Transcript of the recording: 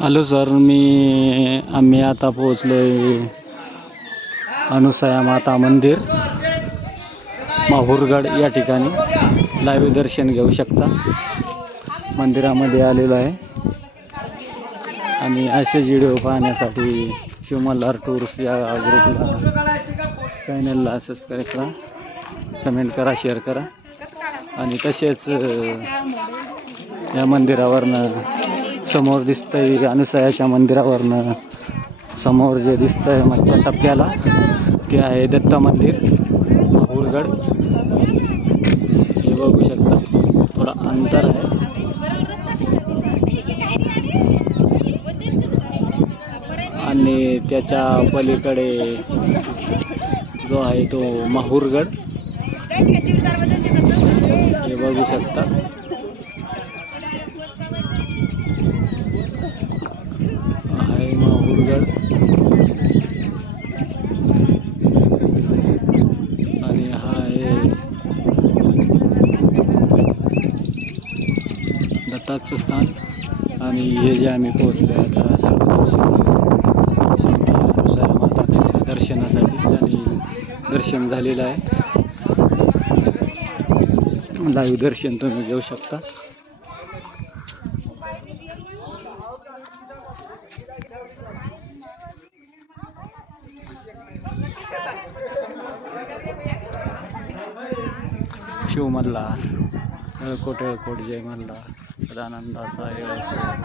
Hello sir, आम्ही आता पोहोचलोय अनुसया माता मंदिर माहुरगड या ठिकाणी लाईव्ह दर्शन घेऊ शकता. मंदिरामध्ये आलेलो आहे आणि असेच व्हिडिओ पाहण्यासाठी शिवमल्हार टूर्स या ग्रुपला चॅनलला सबस्क्राईब करा, कमेंट करा, शेअर करा. आणि तसेच या मंदिरावरनं समोर दिसतंय अनुसयाच्या मंदिरावरनं समोर जे दिसतंय मागच्या टप्प्याला ते आहे दत्त मंदिर माहुरगड. हे बघू शकता, थोडा अंतर आहे. आणि त्याच्या पलीकडे जो आहे तो माहुरगड हे बघू शकता. आहे माहुरगड आणि हा आहे दत्ताचं स्थान. आणि हे जे आम्ही पोहोचलो आता अनुसया माताच्या दर्शनासाठी आणि दर्शन झालेलं आहे. लाईव्ह दर्शन तुम्ही घेऊ शकता. शिव मल्हार, येळकोट येळकोट, जय मल्हार, सदानंदाचा येळकोट.